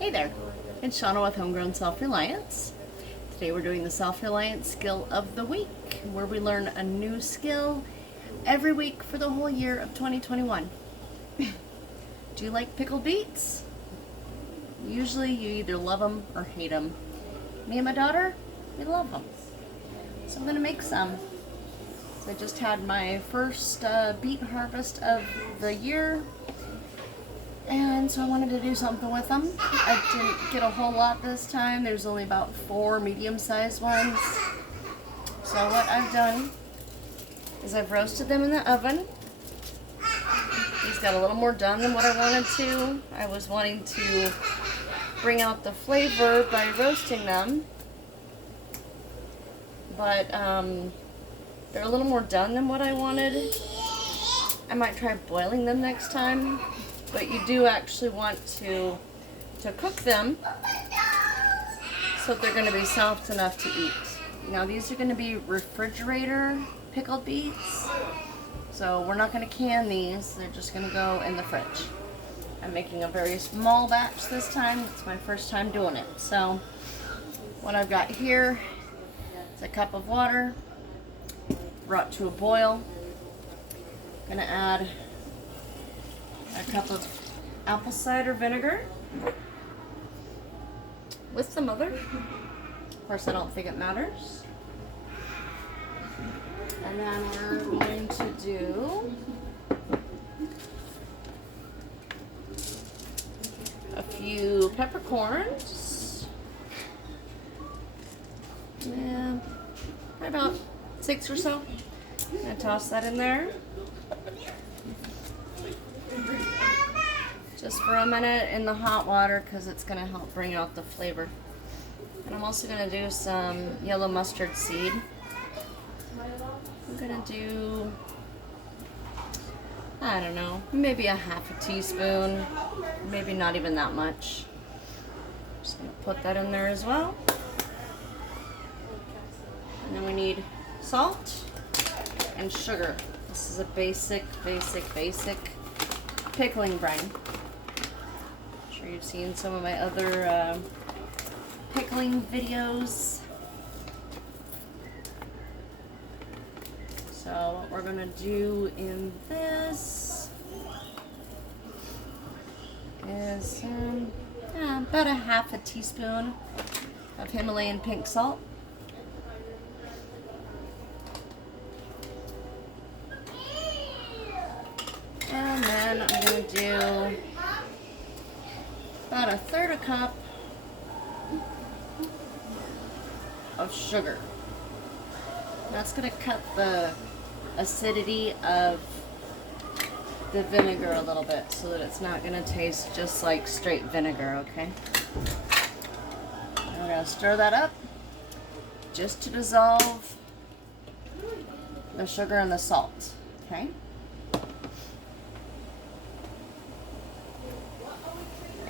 Hey there, it's Shauna with Homegrown Self Reliance. Today we're doing the Self Reliant Skill of the Week, where we learn a new skill every week for the whole year of 2021. Do you like pickled beets? Usually you either love them or hate them. Me and my daughter, we love them. So I'm going to make some. So I just had my first beet harvest of the year. And so I wanted to do something with them. I didn't get a whole lot this time. There's only about 4 medium-sized ones. So what I've done is I've roasted them in the oven. These got a little more done than what I wanted to. I was wanting to bring out the flavor by roasting them. But they're a little more done than what I wanted. I might try boiling them next time. But you do actually want to cook them so that they're going to be soft enough to eat. Now these are going to be refrigerator pickled beets. So we're not going to can these, they're just going to go in the fridge. I'm making a very small batch this time. It's my first time doing it. So what I've got here is a cup of water brought to a boil. I'm going to add a cup of apple cider vinegar with some other. Of course, I don't think it matters. And then we're going to do a few peppercorns. Yeah, about 6 or so. I'm going to toss that in there. Just for a minute in the hot water because it's going to help bring out the flavor. And I'm also going to do some yellow mustard seed. I'm going to do, I don't know, maybe a half a teaspoon, maybe not even that much. Just going to put that in there as well. And then we need salt and sugar. This is a basic pickling brine. I'm sure you've seen some of my other pickling videos. So what we're gonna do in this is about a half a teaspoon of Himalayan pink salt. And then I'm going to do about 1/3 cup of sugar. That's going to cut the acidity of the vinegar a little bit so that it's not going to taste just like straight vinegar, okay? I'm going to stir that up just to dissolve the sugar and the salt, okay?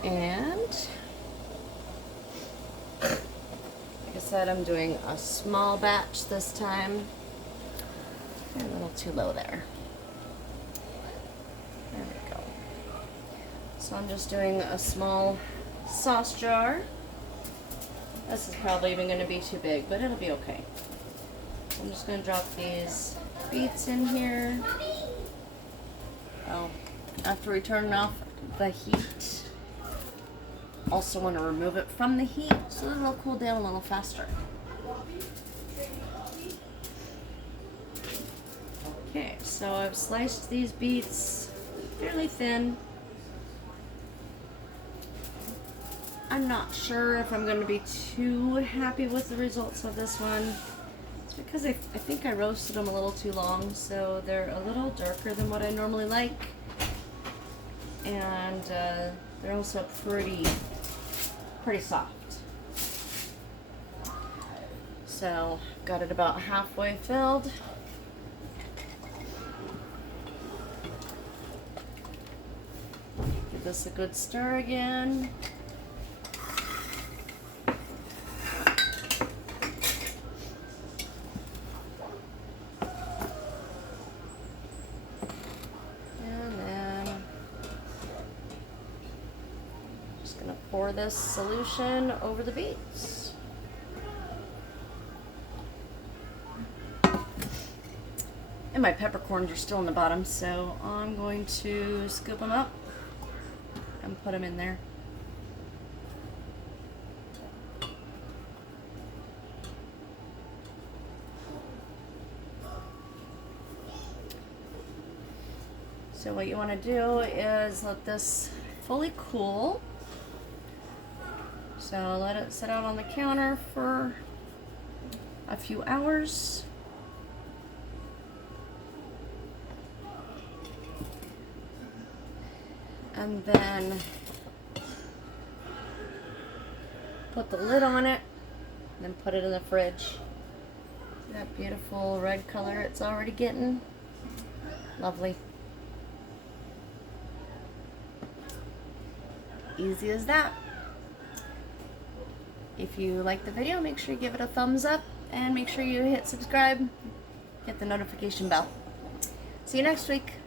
And like I said, I'm doing a small batch this time. A little too low there. There we go. So I'm just doing a small sauce jar. This is probably even going to be too big, but it'll be okay. I'm just going to drop these beets in here. Oh, after we turn off the heat, also want to remove it from the heat so that it'll cool down a little faster. Okay, so I've sliced these beets fairly thin. I'm not sure if I'm going to be too happy with the results of this one. It's because I think I roasted them a little too long, so they're a little darker than what I normally like. And they're also pretty soft. So got it about halfway filled. Give this a good stir again. pour this solution over the beets. And my peppercorns are still in the bottom, so I'm going to scoop them up and put them in there. So what you want to do is let this fully cool. So let it sit out on the counter for a few hours. And then put the lid on it, and then put it in the fridge. See that beautiful red color it's already getting? Lovely. Easy as that. If you like the video, make sure you give it a thumbs up and make sure you hit subscribe, hit the notification bell. See you next week.